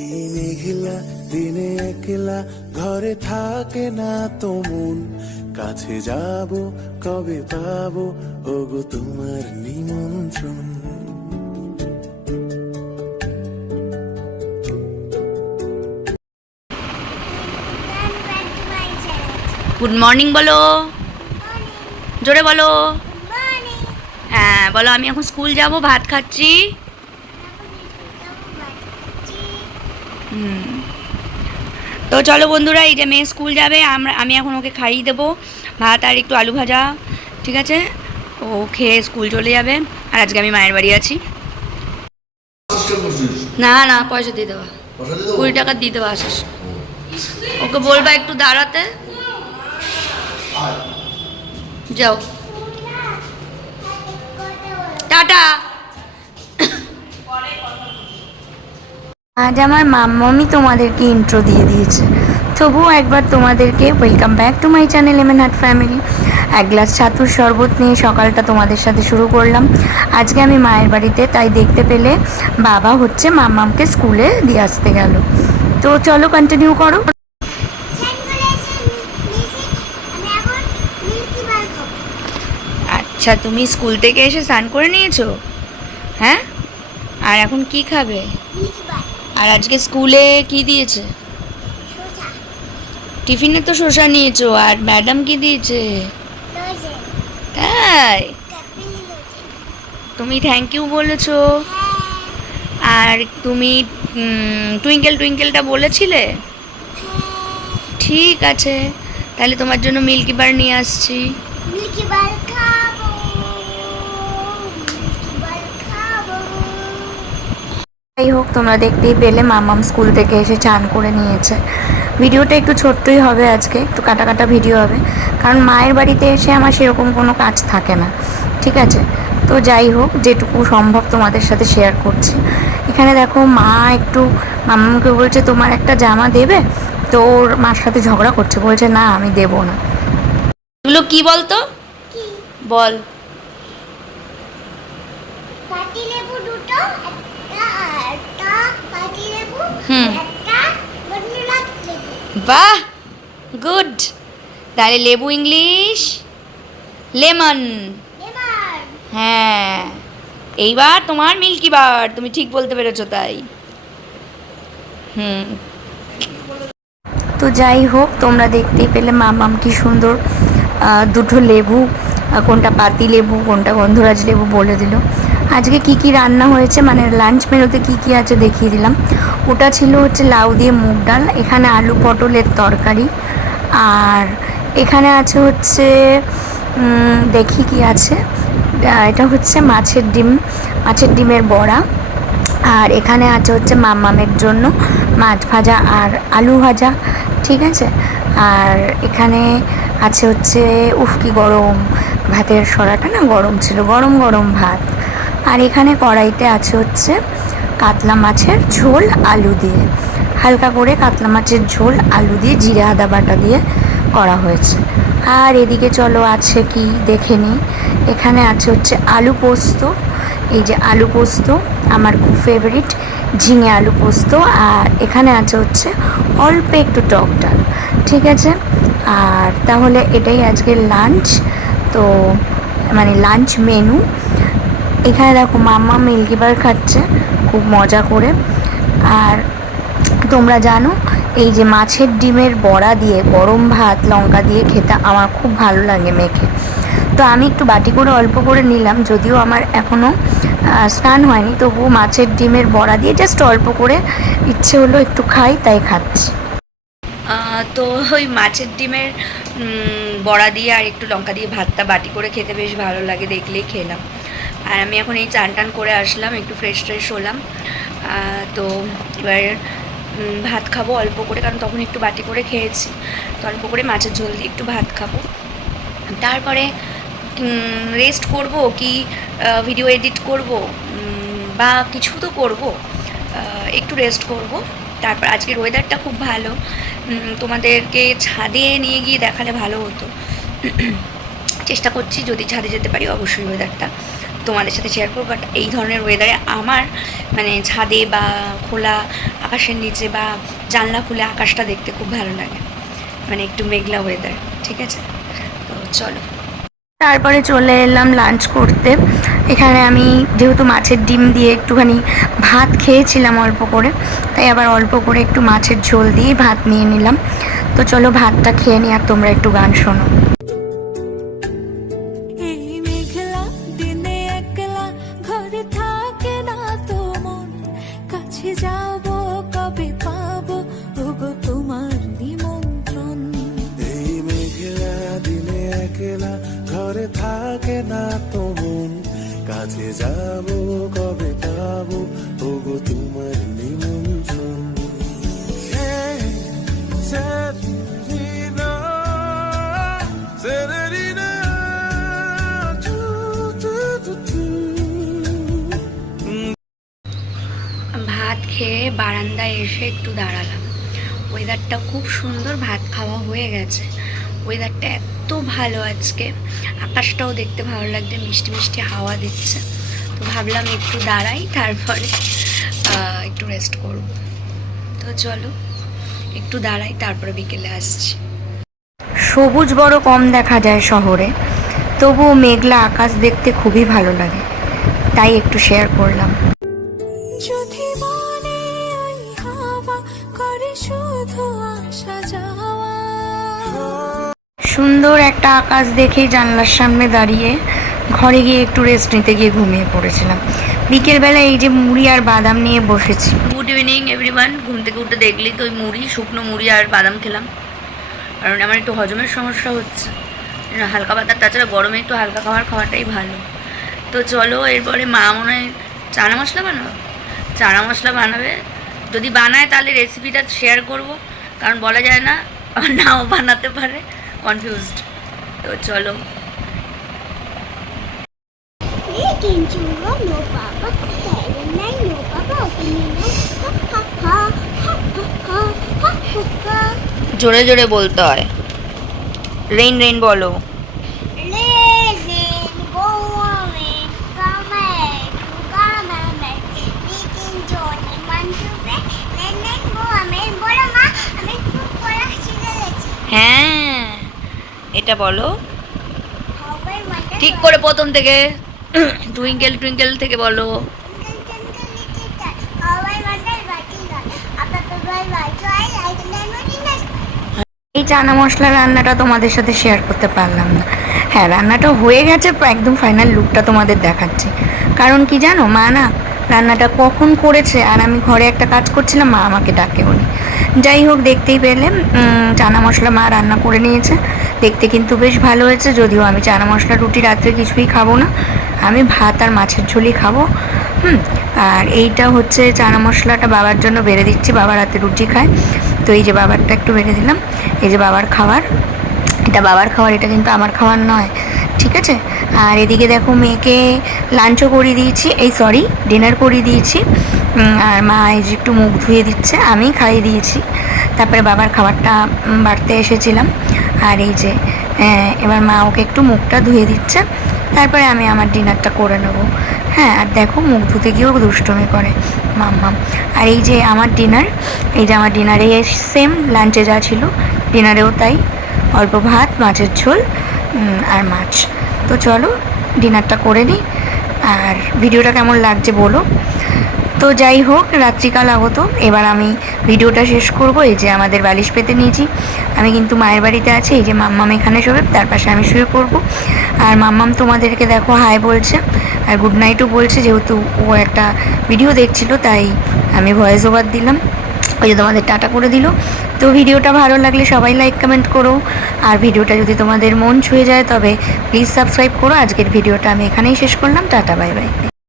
এই মেঘলা দিনে একলা ঘরে থাকে না তো মন। কাছে যাব কবে পাবো ওগো তোমার নিমন্ত্রণ। গুড মর্নিং বলো। জোরে বলো। হ্যাঁ বলো আমি এখন স্কুল যাব ভাত খাচ্ছি। তো চলো বন্ধুরা এই যে মেয়ে স্কুল যাবে আমরা আমি এখন ওকে খাইয়ে দেবো ভাত আর একটু আলু ভাজা ঠিক আছে? ও খেয়ে স্কুল চলে যাবে আর আজকে আমি মায়ের বাড়ি আছি। না না পয়সা দিয়ে দেওয়া? কুড়ি টাকা দিয়ে দেওয়া আসিস ওকে বলবা একটু দাঁড়াতে। যাও। টাটা। আজ আমার মাম্মামি তোমাদেরকে ইন্ট্রো দিয়ে দিয়েছে। তবুও একবার তোমাদেরকে welcome back to my channel M হাট ফ্যামিলি এক গ্লাস ছাতুর শরবত নিয়ে সকালটা তোমাদের সাথে শুরু করলাম। আজকে আমি মায়ের বাড়িতে, তাই দেখতে পেলে বাবা হচ্ছে মাম্মামকে স্কুলে দিয়ে আসতে গেল। তো চলো কন্টিনিউ করো। আচ্ছা তুমি স্কুল থেকে এসে স্নান করে নিয়েছো? হ্যাঁ? আর এখন কি খাবে? আর আজকে স্কুলে কি দিয়েছে? টিফিনে তো শসা নিয়েছো, আর ম্যাডাম কি দিয়েছে? তাই? তুমি থ্যাংক ইউ বলেছ। আর তুমি টুইঙ্কেল টুইঙ্কেলটা বলেছিলে? ঠিক আছে, তাহলে তোমার জন্য মিল্কি বার নিয়ে আসছি। যাই হোক তোমরা দেখতেই পেলে মামাম স্কুল থেকে এসে চান করে নিয়েছে। ভিডিওটা একটু ছোট্টই হবে আজকে একটু কাটা কাটা ভিডিও হবে। কারণ মায়ের বাড়িতে এসে আমার সেরকম কোনো কাজ থাকে না ঠিক আছে? তো যাই হোক যেটুকু সম্ভব তোমাদের সাথে শেয়ার করছি। এখানে দেখো মা একটু মামামকে বলছে তোমার একটা জামা দেবে? তো ওর মার সাথে ঝগড়া করছে বলছে না আমি দেবো না। এগুলো কি বলতো? বল পাতি লেবু দুটো একটা একটা পাতি লেবু হুম। বাহ, গুড। তাহলে লেবু ইংলিশ, লেমন। হ্যাঁ এইবার তোমার মিল্কি বার, তুমি ঠিক বলতে পেরেছ তাই। হুম। তো যাই হোক, তোমরা দেখতেই পেলে মামাম কি সুন্দর দুটো লেবু কোনটা পাতি লেবু, কোনটা গন্ধরাজ লেবু বলে দিল। আজকে কি কি রান্না হয়েছে মানে লাঞ্চ মেনুতে কি কি আছে দেখিয়ে দিলাম। ওটা ছিল হচ্ছে লাউ দিয়ে মুগ ডাল, এখানে আলু পটলের তরকারি, আর এখানে আছে হচ্ছে দেখি কি আছে। এটা হচ্ছে মাছের ডিম, মাছের ডিমের বড়া, আর এখানে আছে হচ্ছে মামামের জন্য মাছ ভাজা আর আলু ভাজা, ঠিক আছে? আর এখানে আছে হচ্ছে উফকি গরম, ভাতের সরাটা না গরম ছিল, গরম গরম ভাত। আর এখানে কড়াইতে আছে হচ্ছে কাতলা মাছের ঝোল আলু দিয়ে। হালকা করে কাতলা মাছের ঝোল, আলু দিয়ে জিরে আদা বাটা দিয়ে করা হয়েছে। আর এদিকে চলো আছে কি দেখে নিই। এখানে আছে হচ্ছে আলু পোস্ত। এই যে আলু পোস্ত, আমার খুব ফেভারিট ঝিঙে আলু পোস্ত। আর এখানে আছে হচ্ছে অল্প একটু টক ডাল, ঠিক আছে? আর তাহলে এটাই আজকের লাঞ্চ তো মানে লাঞ্চ মেনু এখানে দেখো মাম্মা মিল্কি বার খাচ্ছে, খুব মজা করে। আর তোমরা জানো, এই যে মাছের ডিমের বড়া দিয়ে গরম ভাত, লঙ্কা দিয়ে খেতে আমার খুব ভালো লাগে মেখে। তো আমি একটু বাটি করে অল্প করে নিলাম, যদিও আমার এখনও স্নান হয়নি, তবুও মাছের ডিমের বড়া দিয়ে জাস্ট অল্প করে ইচ্ছে হলো একটু খাই, তাই খাচ্ছি। তো ওই মাছের ডিমের বড়া দিয়ে আর একটু লঙ্কা দিয়ে ভাতটা বাটি করে খেতে বেশ ভালো লাগে, দেখলেই খেলাম। আর আমি এখন এই চান টান করে আসলাম, একটু ফ্রেশ ট্রেশ হলাম। তো এবার ভাত খাব অল্প করে, কারণ তখন একটু বাটি করে খেয়েছি। তো অল্প করে মাছের ঝোল দিয়ে একটু ভাত খাব। তারপরে রেস্ট করব কি ভিডিও এডিট করব বা কিছু তো করব। একটু রেস্ট করব। তারপর আজকের ওয়েদারটা খুব ভালো। তোমাদেরকে ছাদে নিয়ে গিয়ে দেখালে ভালো হতো। চেষ্টা করছি যদি ছাদে যেতে পারি, অবশ্যই ওয়েদারটা তোমাদের সাথে শেয়ার করব বাট এই ধরনের ওয়েদারে আমার মানে ছাদে বা খোলা আকাশের নিচে বা জানলা খুলে আকাশটা দেখতে খুব ভালো লাগে। মানে একটু মেঘলা ওয়েদার ঠিক আছে? তো চলো। তারপরে চলে এলাম লাঞ্চ করতে। এখানে আমি যেহেতু মাছের ডিম দিয়ে একটুখানি ভাত খেয়েছিলাম অল্প করে, তাই আবার অল্প করে একটু মাছের ঝোল দিয়ে ভাত নিয়ে নিলাম। তো চলো ভাতটা খেয়ে নিই আর তোমরা একটু গান শোনো। ঘরে থাকে না তো মন কাছে যাব কবে পাবো ওগো তোমার নিমন্ত্রণ. ভাত খেয়ে বারান্দায় এসে একটু দাঁড়ালাম। ওয়েদারটা খুব সুন্দর ভাত খাওয়া হয়ে গেছে। ওয়েদারটা এত ভালো আজকে। আকাশটাও দেখতে ভালো লাগছে, মিষ্টি মিষ্টি হাওয়া দিচ্ছে। তো ভাবলাম একটু দাঁড়াই, তারপরে একটু রেস্ট করব। তো চলো, একটু দাঁড়াই, তারপরে বিকেলে আসছি। সবুজ বড় কম দেখা যায় শহরে, তবুও মেঘলা আকাশ দেখতে খুবই ভালো লাগে। তাই একটু শেয়ার করলাম। শুধু যাওয়া। সুন্দর একটা আকাশ দেখে জানলার সামনে দাঁড়িয়ে ঘরে গিয়ে একটু রেস্ট নিতে গিয়ে ঘুমিয়ে পড়েছিলাম। বিকেলবেলা এই যে মুড়ি আর বাদাম নিয়ে বসেছি। গুড ইভিনিং এভরিওয়ান ঘুম থেকে উঠে দেখলি তো ওই মুড়ি, শুকনো মুড়ি আর বাদাম খেলাম। কারণ আমার একটু হজমের সমস্যা হচ্ছে। হালকা পাতা, তাছাড়া গরমে একটু হালকা খাবার খাওয়াটাই ভালো। তো চলো, এরপরে মা মনে হয় চানা মশলা বানাবে? চানা মশলা বানাবে। যদি বানায় তাহলে রেসিপিটা শেয়ার করব। কারণ বলা যায় না নাও বানাতে পারে। কনফিউজড তো চলো। জোরে জোরে বলতে হয়। রেইন রেইন বলো। হ্যাঁ এটা বলো। মানে ঠিক করে প্রথম থেকে। টুইঙ্কেল টুইঙ্কেল থেকে বলো। মানে এই চানা মশলা রান্নাটা তোমাদের সাথে শেয়ার করতে পারলাম না। হ্যাঁ রান্নাটা হয়ে গেছে একদম ফাইনাল লুকটা তোমাদের দেখাচ্ছি। কারণ কি জানো মা না রান্নাটা কখন করেছে আর আমি ঘরে একটা কাজ করছিলাম, মা আমাকে ডাকে উনি। যাই হোক, দেখতেই পেলে চানা মশলা মা রান্না করে নিয়েছে। দেখতে কিন্তু বেশ ভালো হয়েছে, যদিও আমি চানা মশলা রুটি রাত্রে কিছুই খাব না। আমি ভাত আর মাছের ঝোলই খাব। হুম, আর এইটা হচ্ছে চানা মশলাটা বাবার জন্য বেড়ে দিচ্ছি বাবার হাতে রুটি খায়। তো এই যে বাবারটা একটু বেড়ে দিলাম, এই যে বাবার খাবার। এটা বাবার খাবার, এটা কিন্তু আমার খাবার নয়। ঠিক আছে? আর এদিকে দেখো মেয়েকে লাঞ্চও করিয়ে দিয়েছি, এই সরি ডিনার করিয়ে দিয়েছি। আর মা এই যে একটু মুখ ধুয়ে দিচ্ছে আমি খাইয়ে দিয়েছি। তারপরে বাবার খাবারটা বাড়তে এসেছিলাম। আর এই যে এবার মা ওকে একটু মুখটা ধুয়ে দিচ্ছে, তারপরে আমি আমার ডিনারটা করে নেব। হ্যাঁ আর দেখো মুখ ধুতে গিয়েও দুষ্টুমি করে, মাম্মাম। আর এই যে আমার ডিনার এই যে আমার ডিনারে সেম লাঞ্চে যা ছিল ডিনারেও তাই। অল্প ভাত, মাছের ঝোল আর মাছ। তো চলো, ডিনারটা করে নিই। আর ভিডিওটা কেমন লাগছে বলো। তো যাই হোক, রাত্রিকাল আগত। এবার আমি ভিডিওটা শেষ করব। এই যে আমাদের বালিশ পেতে নিয়েছি। আমি কিন্তু মায়ের বাড়িতে আছি। এই যে মাম্মাম এখানে শোবে, তার পাশে আমি শুয়ে পড়ব। আর মাম্মাম তোমাদেরকে দেখো, হাই বলছে। আর গুড নাইটও বলছে, যেহেতু ও একটা ভিডিও দেখছিল, তাই আমি ভয়েস ওভার দিলাম। ওই যে তোমাদের টাটা করে দিল। তো ভিডিওটা ভালো লাগলে সবাই লাইক কমেন্ট করো। আর ভিডিওটা যদি তোমাদের মন ছুঁয়ে যায়, তবে প্লিজ সাবস্ক্রাইব করো। আজকের ভিডিওটা আমি এখানেই শেষ করলাম। Tata bye bye